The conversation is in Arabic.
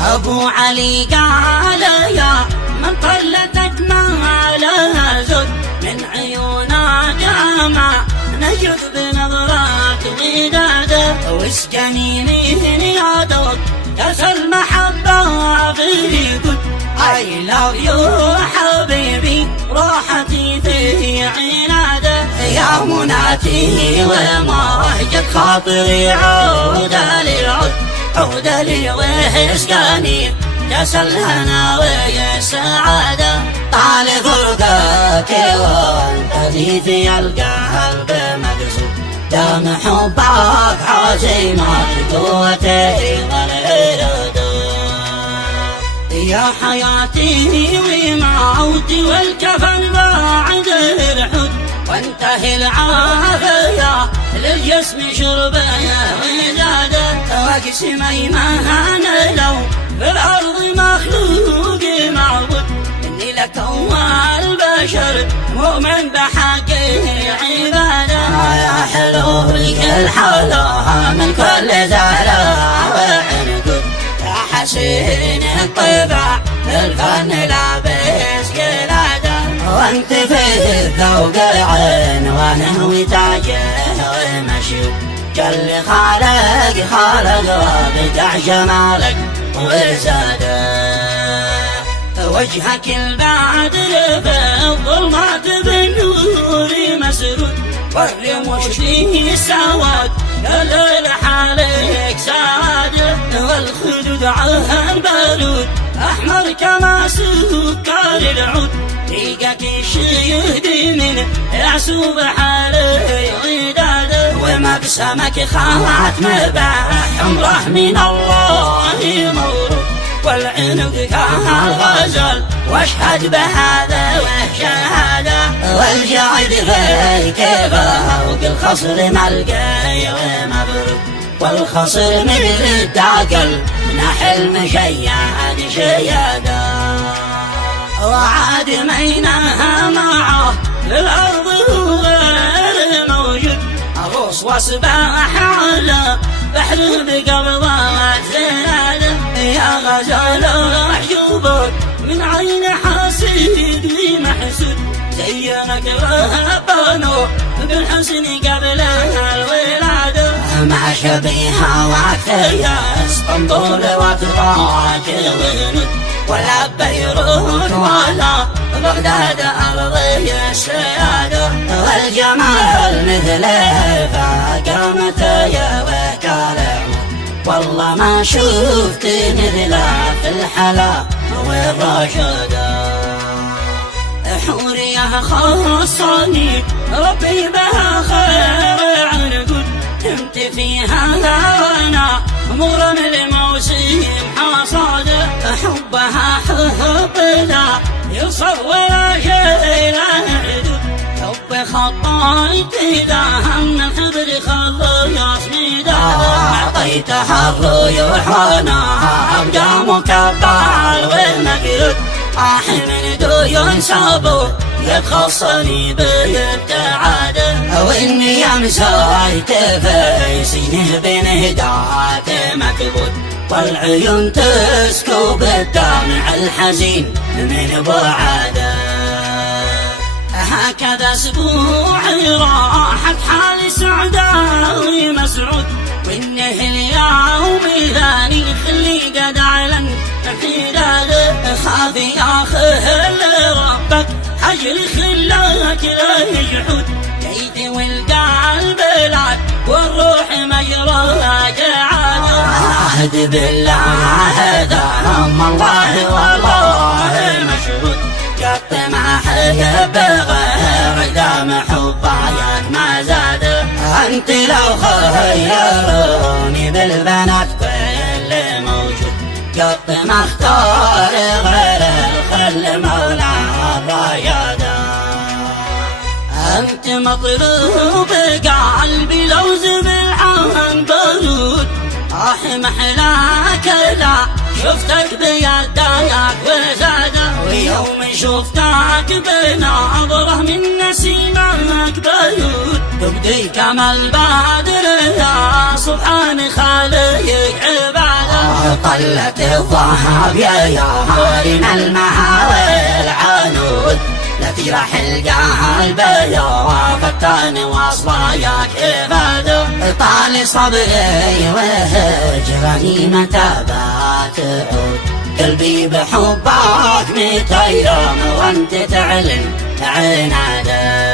أبو علي قال يا من طلتك ما لها زد من عيونك ما نجد بنظرات وداده واسقنيني يا دوق كاس المحبة في قد I love you حبيبي روحتي في عناده يا مناتي ومهجة خاطري عودة للعود عودة لي واسقاني كاس الهنا والسعادة طال فرقك وانت في القلب مقصود دام حبك عزيمات قوتي والإرادة يا حياتي وموتي والكفن بعد الحد وانتهي العافية للجسم شربه وزاده واقسم ايمان لو في الارض مخلوق معبود اني لك اول بشر مؤمن بحقه عباده يا حلو الكل حولها من كل زهره وعنقود يا حسين الطبع الفن لابس قلاده وانت في الذوق العنوان وتاجه ومشيوب جل خالق وبدع جمالك وزاده وجهك البدر في الظلمات بالنور مسرود والرموش فيه سواد الليل حالك سعاده والخدود عها البارود احمر كما سكر العود ريقك يشيد من يعسوب حالي وداده ومبسمك خاتم بحمره من الله مورود والعنق كالغزل واشهد بهذا وشهاده والجعد فيك فوق الخصر ملقي ومبروك والخصر من الداقل نحل مشياد شياده وعاد ميناها معه للأرض غير موجود أغوص واسباح على بحر بقبضات زناده يا غزال محجوبك من عين حاسد ومحسود زينك رهبانو بالحسن قبل الولادة مع شبيها وعكتيا اسطنبول وتراك الغنود ولا بيروت ولا بغداد أرضي السيادة والجمال مثله فقامته يا وكالة والله ما شفت مثله في الحلا والرشدة حوريها خصني ربي بها خير عنقود انت فيها وانا مرم الموسم حصاده حبها حب لا يصر ولا شيء لا حدود حب خطيت اذا هم الخبر خلص ميداده اعطيتها الريوح وانا ابقى مكبل والمقلود من ديون سابو يتخصني بالابتعاد واني امسيت في سنه بين هدات مكبوت والعيون تسكب الدمع الحزين من بعده هكذا اسبوعي راحت حالي سعداوي مسعود وانه اليوم ثاني خلي قد علن حداده خافي اخل ربك حجري خلاك لا يجحود كيدي والقلب لك والروح مجراها جعاده عهد بالله ذنب الله والله مشهود قط ما حيب غير دام حباياك ما زاد انت لو خيروني بالبنات كل موجود قط ما اختار غير الخل مولى الرياده انت مطلوب قلبي لوز بالعهن بارود محلاك لا شفتك بيداك وزاده ويوم شفتك بنظره من نسيمك بيود تبدي كما البدر يا سبحان خالق عباده طلت الضهاب يا هارم المهاوي العنود لا تجرح القلب يا فتان واصلاياك إبادة طال صبري وهجرني متى بتعود قلبي بحبك متيم وانت تعلن عناده